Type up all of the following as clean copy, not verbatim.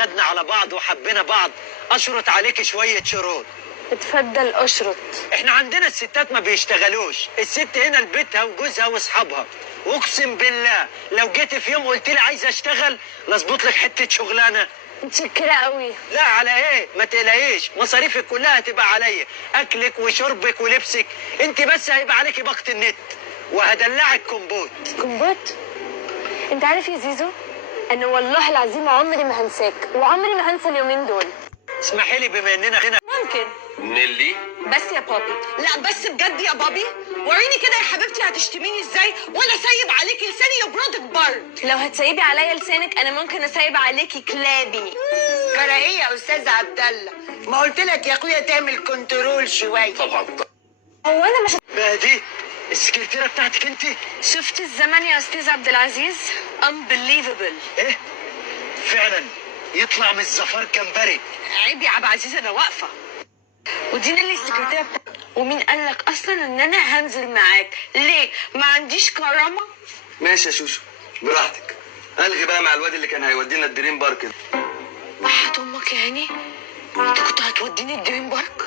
خدنا على بعض وحبينا بعض اشرط عليك شويه شروط. اتفضل اشرط. احنا عندنا الستات ما بيشتغلوش، الست هنا لبيتها وجوزها واصحابها. واقسم بالله لو جيت في يوم قلت لي عايز اشتغل لاظبط لك حته شغلانه. متشكره قوي. لا على ايه، ما تقلقيش، مصاريفك كلها هتبقى عليا، اكلك وشربك ولبسك، انت بس هيبقى عليكي باقه النت وهدلعك كومبوت. كومبوت؟ انت عارف يا زيزو، انا والله العظيم عمري ما هنساك وعمري ما هنسى اليومين دول. اسمحي لي بما اننا هنا. ممكن نيلي بس يا بابي. لا بس بجد يا بابي، وريني كده يا حبيبتي هتشتميني ازاي وانا سايب عليكي لساني يبردك برد. لو هتسيبي عليا لسانك انا ممكن اسيب عليكي كلابي. جرى ايه يا استاذ عبد الله؟ ما قلت لك يا اخويا تعمل كنترول شويه. طبعا. هو انا مش بقى دي السكرتيره بتاعتك انت؟ شفت الزمن يا استاذ عبد العزيز؟ unbelievable. ايه فعلا يطلع من الزفار كمبري. عيب يا عبد العزيز انا واقفه. ودي اللي السكرتيره بتاعتك. ومين قال لك اصلا ان انا هنزل معاك؟ ليه؟ ما عنديش كرامه؟ ماشي يا شوشو براحتك. الغي بقى مع الواد اللي كان هيودينا الدريم بارك ده. وحياة امك يا هاني، انت كنت هتوديني الدريم بارك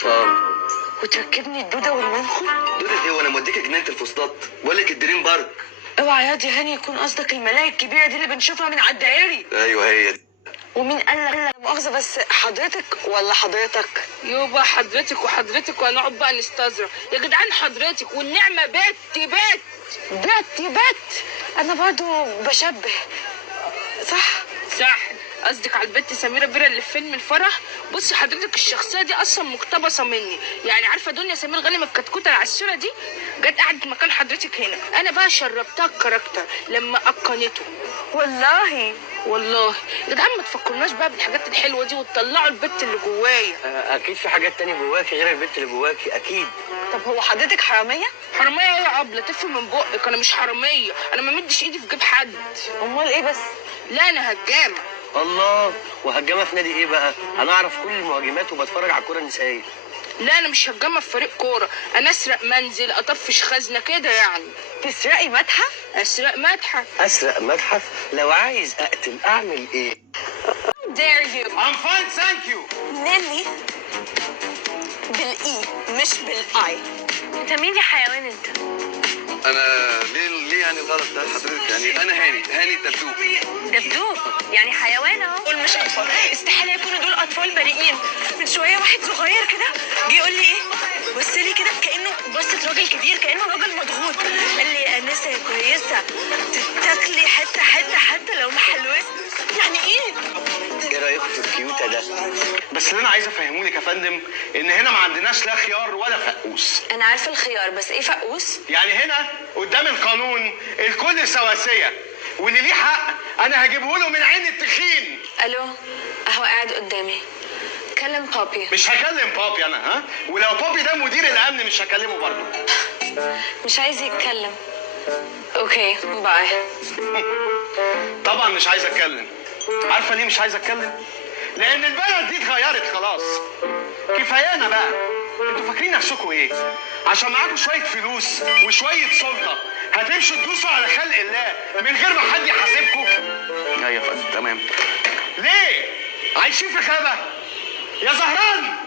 وتركبني الدوده والمنخل؟ دودة ايه وانا موديك جنينه الفسطاط؟ بقول لك الدريم بارك. اوعى ياض يا هاني يكون قصدك الملاهي الكبيره دي اللي بنشوفها من على الدائري. ايوه هي دي. ومين قال لك؟ لا مؤاخذه بس حضرتك ولا حضرتك؟ يوبا حضرتك وحضرتك وهنقعد بقى نستظرف يا جدعان. حضرتك والنعمه بت انا برضو بشبه صح. صح. قصدك على البت سميره بيرة اللي في فيلم الفرح. بصي حضرتك الشخصيه دي اصلا مقتبسه مني، يعني عارفه دنيا سمير غانم الكتكوته العسوره دي جت قعدت مكان حضرتك هنا. انا بقى شربتها الكاركتر لما اتقنته. والله والله يا جدعان ما تفكرناش بقى بالحاجات الحلوه دي وتطلعوا البت اللي جوايا. اكيد في حاجات تانية جواكي غير البنت اللي جواكي اكيد. طب هو حضرتك حراميه؟ حراميه ايه يا عبله؟ تفهم من بقك انا مش حراميه، انا ما مدش ايدي في جيب حد. امال ايه بس؟ لا انا هجامه. الله، وهجامه في نادي ايه بقى؟ انا اعرف كل المهاجمات وبتفرج على الكوره النسائيه. لا انا مش هجامه في فريق كوره، انا اسرق منزل اطفش خزنه كده يعني. تسرقي متحف؟ اسرق متحف. اسرق متحف؟ لو عايز اقتل اعمل ايه؟ dare you. I'm fine thank you. نيلي بالاي مش بالاي. انت مين يا حيوان انت؟ انا ليه يعني الغلط ده حضرتك؟ يعني انا هاني الدبدوب. دبدوب يعني حيوان اهو. دول مش اطفال، استحاله يكونوا دول اطفال بريئين. من شويه واحد صغير كده جه يقول لي ايه، بص لي كده كانه بصت راجل كبير كانه راجل مضغوط، قال لي يا انسه يا كويسه تتاكلي حته لو محلوسه. يعني ايه؟ ايه رايكم في الكيوتا ده؟ بس اللي انا عايز افهمه لك يا فندم ان هنا ما عندناش لا خيار ولا فقوس. انا عارفه الخيار بس ايه فقوس؟ يعني هنا قدام القانون الكل سواسيه، واللي ليه حق انا هجيبه له من عين التخين. الو اهو قاعد قدامي، كلم بابي. مش هكلم بابي انا، ها؟ ولو بابي ده مدير الامن مش هكلمه برضه. مش عايز يتكلم. اوكي باي. طبعا مش عايز اتكلم. عارفه ليه مش عايز اتكلم؟ لان البلد دي اتغيرت خلاص. كفايانا بقى. انتوا فاكرين نفسكم ايه؟ عشان معاكم شويه فلوس وشويه سلطه هتمشوا تدوسوا على خلق الله من غير ما حد يحاسبكم؟ ايوه يا فندم تمام. ليه؟ عايشين في غابه؟ يا زهران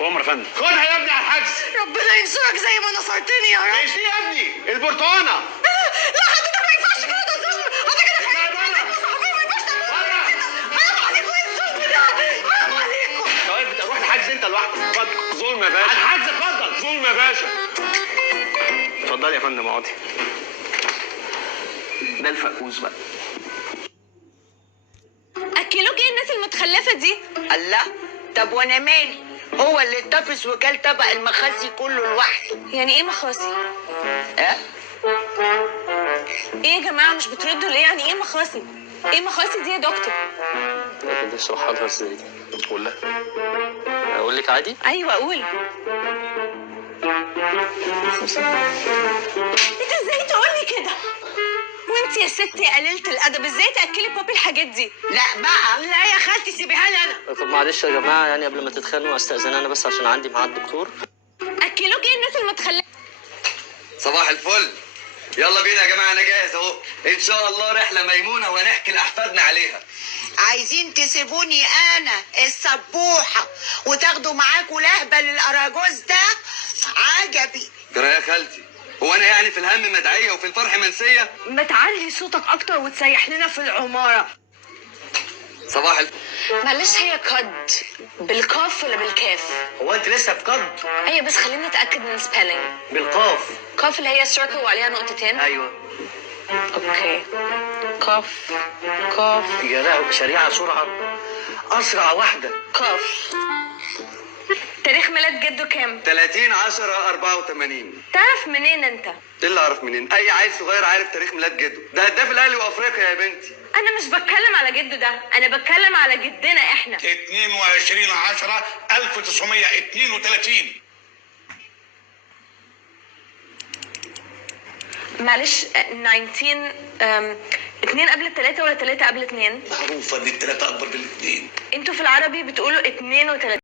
عمر يا فندم. خدها يا ابني على الحجز. ربنا ينصرك زي ما نصرتني يا رب. ايش دي يا ابني؟ البرتقانه. لا حضرتك ما ينفعش كده، ده ظلم. حضرتك انا خايف منك وصاحبي ما ينفعش تعملوا كده. حرام عليكم، ايه الظلم ده؟ حرام عليكم. طيب روح الحجز انت لوحدك. اتفضل. ظلم يا باشا. على الحجز اتفضل. ظلم يا باشا. اتفضل يا فندم اقعدي. ده الفقوس بقى. اكلوك ايه الناس المتخلفه دي؟ الله، طب وانا مالي؟ هو اللي اتفس وكل طبق المخاسي كله لوحده. يعني ايه مخاصي؟ ها؟ ايه يا جماعه مش بتردوا ليه؟ يعني ايه مخاصي؟ ايه مخاصي دي يا دكتور؟ لكن اشرحها لها ازاي دي؟ قول لها. اقول لك عادي؟ ايوه قول. انت ازاي تقولي كده؟ وانت يا ستي قليله الادب ازاي تاكلي بابي الحاجات دي؟ لا بقى. لا يا خالتي سيبيها لي انا. طب معلش يا جماعه يعني قبل ما تتخانقوا استاذن انا بس عشان عندي ميعاد دكتور. اكلوك ايه الناس المتخلفه؟ صباح الفل. يلا بينا يا جماعه، انا جاهز اهو. ان شاء الله رحله ميمونه وهنحكي لاحفادنا عليها. عايزين تسيبوني انا السبوحه وتاخدوا معاكوا لهبه للاراجوز ده؟ عجبي. ترى يا خالتي، هو انا يعني في الهم مدعيه وفي الفرح منسيه؟ ما تعلي صوتك اكتر وتسيح لنا في العماره. صباح معلش، هي قد بالقاف ولا بالكاف؟ هو انت لسه في قد؟ ايوه بس خليني اتاكد من السبيلنج. بالقاف. قاف اللي هي سيركل وعليها نقطتين. ايوه. اوكي. قاف قاف يا لهوي، سريعه سرعه، اسرع واحده. قاف. تاريخ ميلاد جده كام؟ 30/10/84. تعرف منين انت؟ ايه اللي اعرف منين؟ اي عيل صغير عارف تاريخ ميلاد جده، ده هداف الاهلي وافريقيا يا بنتي. انا مش بتكلم على جده ده، انا بتكلم على جدنا احنا. 22/10/1932. معلش 19 اتنين قبل التلاتة ولا تلاتة قبل اتنين؟ معروفه ان الثلاثه اكبر من الاثنين. انتوا في العربي بتقولوا 32.